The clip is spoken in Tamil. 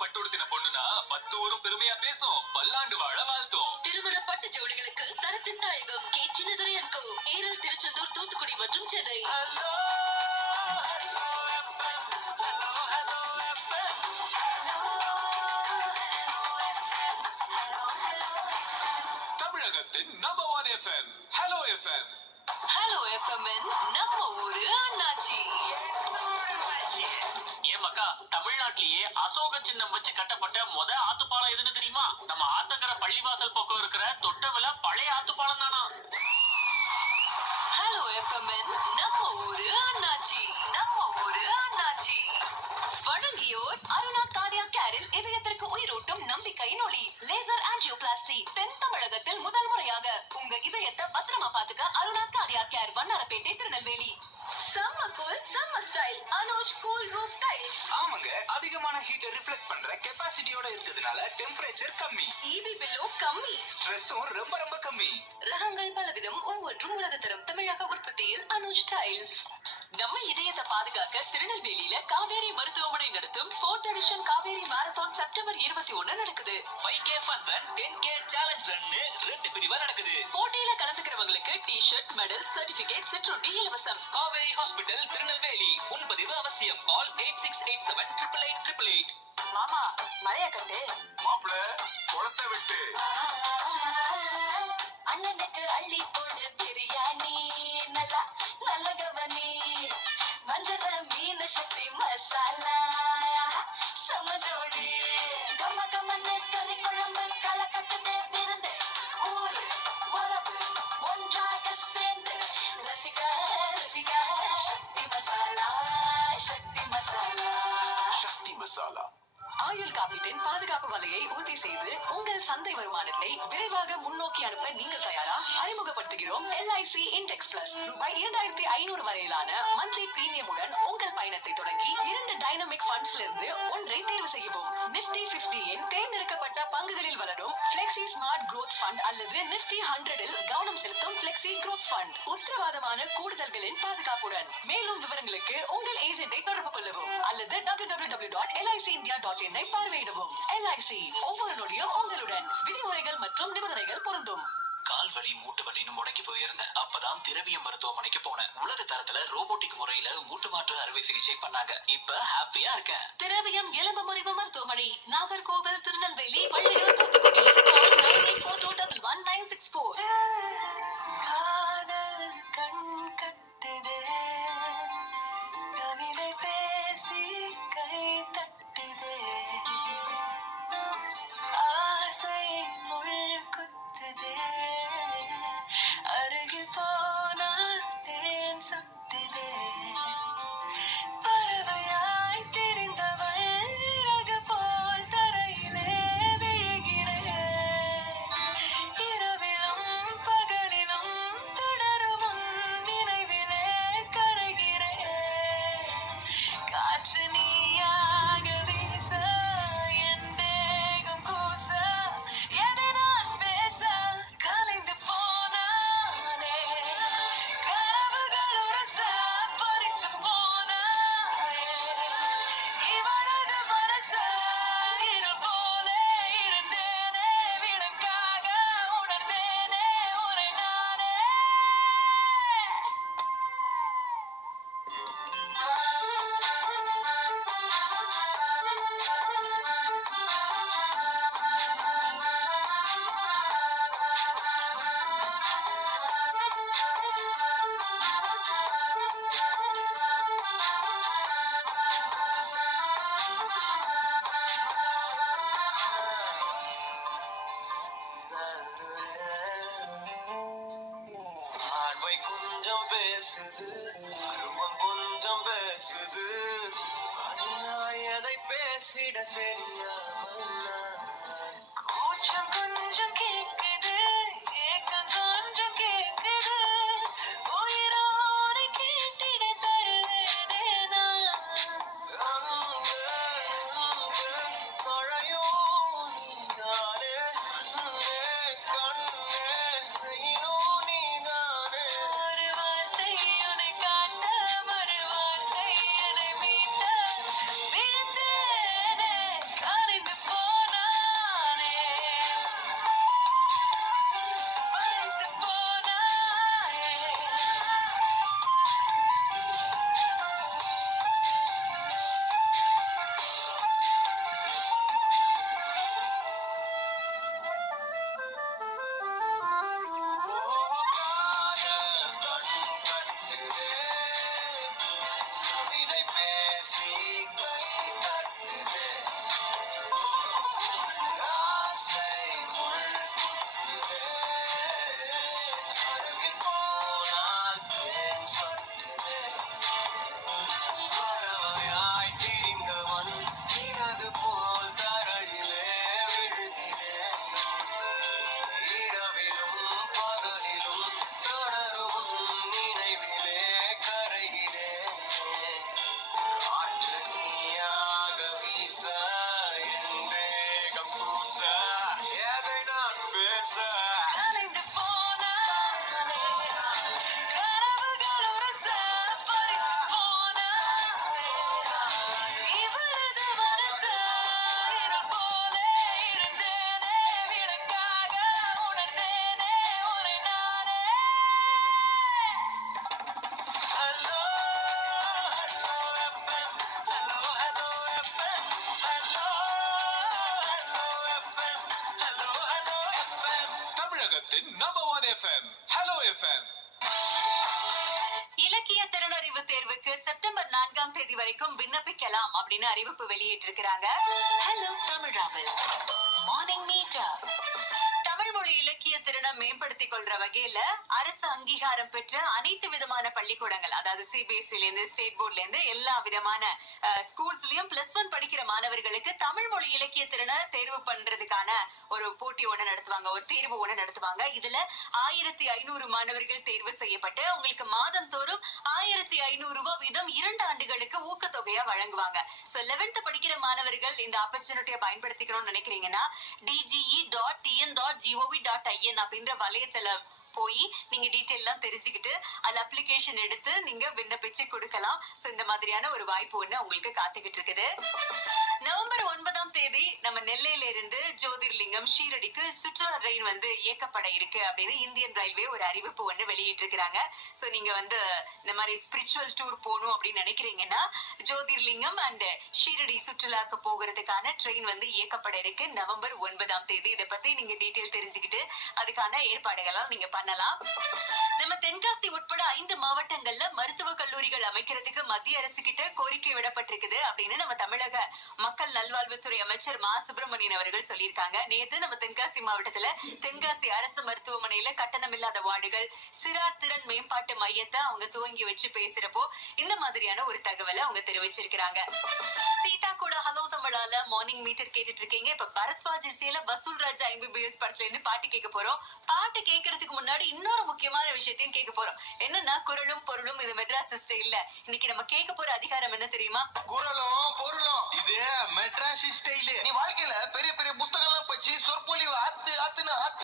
பட்டுடுத்தின பொண்ணுனா 10 ஊரும் பெருமையா பேசும், பல்லாண்டு வாழ வாழ்த்தும். திருமண பட்டு ஜவுளிகளுக்கு தரத்தின் நாயகம் கே சின்னதுரை & கோ, ஏரல், திருச்செந்தூர், தூத்துக்குடி மற்றும் சென்னை. தமிழகத்தின் number 1 FM hello FM. Hello FM இன் நம்ம ஊரு அண்ணாச்சி. ஏமாக்கா, தமிழ்நாட்டிலேயே அசோக சின்னம் வச்சு கட்டப்பட்ட ஆத்துப்பாலம் எதுன்னு தெரியுமா? நம்ம ஆத்தங்கர பள்ளிவாசல் பக்கம் இருக்கிற தொட்டவில பழைய ஆத்துப்பாலம் தானா. ஹலோ FM இன் நம்ம ஊரு அண்ணாச்சி. நம்ம ஊரு அண்ணாச்சி வழங்கியோர் அருணா கார்டியா கேரில் இதயத்திற்கு உயிரூட்டும் நம்பிக்கையின் ஒளி. லேசர் ஆஞ்சியோபிளாஸ்டி தென் தமிழகத்தில் முதல் முறையாக உங்க இதயத்தை பத்திரமா பாத்துக்க அருணா கார்டியா கேர், வண்ணாரப்பேட்டை, திருநெல்வேலி. செம்ம கூல் செம்ம style Anuj cool roof tiles. ஆமாங்க, அதிகமான ஹீட் ரிஃப்ளெக்ட் பண்ற கெபாசிட்டியோட இருக்கிறதுனால டெம்பரேச்சர் கம்மி, ஈபி பில்லும் கம்மி, ஸ்ட்ரெஸ்ஸும் ரொம்ப ரொம்ப கம்மி. ரகங்கள் பலவிதம், ஒவ்வொன்றும் உலகத்தரம். தமிழக உற்பத்தியில் அனுஜ் டைல்ஸ். நம்ம இதயத்தை பாதுகாக்க திருநெல்வேலியில காவேரி மருத்துவமனை நடத்தும் 4th edition Kaveri marathon September 21 நடக்குது. 5K fun run, 10K challenge run 2 பிரிவா நடக்குது. போட்டியில கலந்துக்கிறவங்களுக்கு டி-ஷர்ட், மெடல், சர்டிபிகேட், சிற்றுண்டி இலவசம். காவேரி ஹாஸ்பிட்டல், திருநெல்வேலி. முன்பதிவு அவசியம். கால் 8687888888. மாமா மழைய கட்டு. மாப்பிள குளத்தை விட்டு அண்ணனுக்கு அள்ளி போடு பிரியாணி, நல்லா நல்ல கவனி, மஞ்சள மீன் சக்தி மசாலா சமஜோடி, கம்ம கம்மன்னு கறி குழம்பு களை கட்டுதே விருந்து, ஊரு உறவு ஒன்றாக சேர்ந்து ரசிக ரசிக சக்தி மசாலா, சக்தி மசாலா, சக்தி மசாலா. ஆயுள் காப்பீட்டின் பாதுகாப்பு வலையை உறுதி செய்து உங்கள் சந்தை வருமானத்தை விரைவாக முன்னோக்கி அனுப்ப நீங்கள் தயாரா? அறிமுகப்படுத்துகிறோம் LIC இன்டெக்ஸ் பிளஸ். ரூபாய் 2500 வரையிலான மந்த்லி பிரீமியமுடன் உங்கள் பயணத்தை தொடங்கி 2 டைனமிக் ஃபண்ட்ஸ்ல இருந்து ஒன்றை தேர்வு செய்யவும். நிப்டி 50 இன் தேர்ந்தெடுக்கப்பட்ட பங்குகளில் வளரும் பிளெக்சி ஸ்மார்ட் growth ஃபண்ட் அல்லது நிப்டி 100 இல் கவனம் செலுத்தும் பிளெக்சி growth ஃபண்ட். உத்தரவாதமான கூடுதல்களின் பாதுகாப்புடன். மேலும் விவரங்களுக்கு உங்கள் ஏஜென்ட்டை தொடர்பு கொள்ளவும் அல்லது www.licindia.in பார்வையிடவும். LIC ஒவ்வொரு நொடியும் உங்களுடன். விதிமுறைகள் மற்றும் நிபந்தனைகள் பொருந்தும். கால் வலி, மூட்டு வலின்னு முடங்கி போயிருந்தேன். அப்பதான் திரவியம் மருத்துவமனைக்கு போனேன். உலக தரத்துல ரோபோட்டிக் முறையில மூட்டு மாற்று அறுவை சிகிச்சை பண்ணாங்க. இப்ப ஹாப்பியா இருக்கேன். திரவியம் எலும்பு முறிவு மருத்துவமனை, நாகர்கோவில், திருநெல்வேலி, வள்ளியூர், தூத்துக்குடி. 9842111964. காதல் கண் கட்டுதே, கவிதை பேசி கை தட்டுதே, ஆசை முள் குத்துதே, அருகில் போனால் தேன் சுட்டுதே, பறவையாய் திரிந்தவள் இறகு போல் தரையிலே விழுகிறேன். விட தெரியாமல் கூச்சம் கொஞ்சம் கேக்குது, ஏக்கம் கொஞ்சம் கேக்குது, உயிரோடு கேட்டிட தருவேனே நான். அன்பு, அன்பு, மழையோ நீதானே, கண்ணே, கண்ணே, வெயிலோ நீதானே. ஒரு வார்த்தை உன்னை காட்ட, மறு வார்த்தை என்னை மீட்ட, விழுந்தேனே, கலைந்து போனானே, பறித்து போனானே. ஓ, காதல் கண் கட்டுதே, கவிதை பேசி கை தட்டுதே, ஆசை முள் குத்துதே, அருகில் போனால் தேன் சொட்டுதே, பறவையாய் திரிந்தவன் இறகு போல் தரையிலே விழுகிறேன், இரவிலும் பகலிலும் தொடரும் நினைவிலே கரைகிறேன், காற்று நீயாக வீச என் தேகம் கூச எதை நான் பேச கலைந்து போனானே, கனவுகள் உரச, பறித்து போனானே, இவளது மனச இருள் போலே இருந்தேனே, விளக்காக உணர்ந்தேனே உன்னை நானே. Hello hello FM hello hello FM hello hello FM hello hello FM தமிழகத்தின் நம்பர் 1 FM ஹலோ FM. இலக்கிய திறனறிவு தேர்வுக்கு செப்டம்பர் 4ஆம் தேதி வரைக்கும் விண்ணப்பிக்கலாம் அப்படின்னு அறிவிப்பு வெளியிட்டிருக்கிறாங்க. ஹலோ தமிழாவில் மார்னிங் மீட்டர். தமிழ் மொழி இலக்கிய திறனை மேம்படுத்திக் கொள்ற வகையில அரசு அங்கீகாரம் பெற்ற அனைத்து விதமான பள்ளிக்கூடங்கள், அதாவது சிபிஎஸ்இல இருந்து ஸ்டேட் போர்ட்ல இருந்து எல்லா விதமான ஸ்கூல்ஸ்லயும் +1 படிக்கிற மாணவர்களுக்கு தமிழ் மொழி இலக்கிய திறனை தேர்வு பண்றதுக்கான ஒரு போட்டி ஒண்ணு நடத்துவாங்க, ஒரு தேர்வு ஒண்ணு நடத்துவாங்க. இதுல 1500 மாணவர்கள் தேர்வு செய்யப்பட்டு அவங்களுக்கு மாதம் தோறும் 1500 ரூபாய் வீதம் 2 ஆண்டுகளுக்கு ஊக்கத்தொகையா வழங்குவாங்க. சோ 11th படிக்கிற மாணவர்கள் இந்த ஆப்பர்ச்சுனிட்டியை பயன்படுத்திக்கணும்னு நினைக்கிறீங்கன்னா dge.tn.gov.in அப்படின்ற வலையத்துல போய் நீங்க டீடைல் எல்லாம் தெரிஞ்சுக்கிட்டு அதுல அப்ளிகேஷன் எடுத்து நீங்க விண்ணப்பிச்சு கொடுக்கலாம். சோ இந்த மாதிரியான ஒரு வாய்ப்பு ஒண்ணு உங்களுக்கு காத்துக்கிட்டு இருக்குது. நவம்பர் 9ஆம் தேதி நம்ம நெல்லையில இருந்து ஜோதிர்லிங்கம் ஷீரடிக்கு சுற்றுலா ரயில் வந்து இயக்கப்பட இருக்கு அப்படின்னு இந்தியன் ரயில்வே ஒரு அறிவிப்பு ஒண்ணு வெளியிட்டிருக்கிறாங்க. சோ நீங்க வந்து இந்த மாதிரி ஸ்பிரிச்சுவல் டூர் போகணும் அப்படின்னு நினைக்கிறீங்கன்னா ஜோதிர்லிங்கம் அண்ட் ஷீரடி சுற்றுலாக்கு போகிறதுக்கான ட்ரெயின் வந்து இயக்கப்பட இருக்கு நவம்பர் 9ஆம் தேதி. இதை பத்தி நீங்க டீடைல் தெரிஞ்சுக்கிட்டு அதுக்கான ஏற்பாடுகளால் நீங்க பண்ணலாம். நம்ம தென்காசி உட்பட 5 மாவட்டங்கள்ல மருத்துவ கல்லூரிகள் அமைக்கிறதுக்கு மத்திய அரசு கிட்ட கோரிக்கை விடப்பட்டிருக்குது அப்படின்னு நம்ம தமிழக மக்கள் நல்வாழ்வுத்துறை அமைச்சர் மா சுப்பிரமணியன் அவர்கள் சொல்லியிருக்காங்க. நேத்து நம்ம தென்காசி மாவட்டத்துல தென்காசி அரசு மருத்துவமனையில கட்டணமில்லாத வார்டுகள், சிறார் திறன் மேம்பாட்டு மையத்தை அவங்க துவங்கி வச்சு பேசுறப்போ இந்த மாதிரியான ஒரு தகவலை அவங்க தெரிவிச்சிருக்கிறாங்க. சீதா கூட ஹலோ தமிழால மார்னிங் மீட்டர் கேட்டுட்டு இருக்கீங்க. இப்ப பரத்வாஜ் இசையில வசூல் ராஜா MBBS படத்துல இருந்து பாட்டு கேட்க போறோம். பாட்டு கேட்கறதுக்கு முன்னாடி இன்னொரு முக்கியமான விஷயத்தையும் கேட்க போறோம். என்னன்னா குரலும் பொருளும். இது மெட்ராஸ் ஸ்டைல்ல இன்னைக்கு நம்ம கேட்க போற அதிகாரம் என்ன தெரியுமா? குரலும் பொருளும். இது மெட்ராஸ் ஸ்டைல். நீ வாழ்க்கையில பெரிய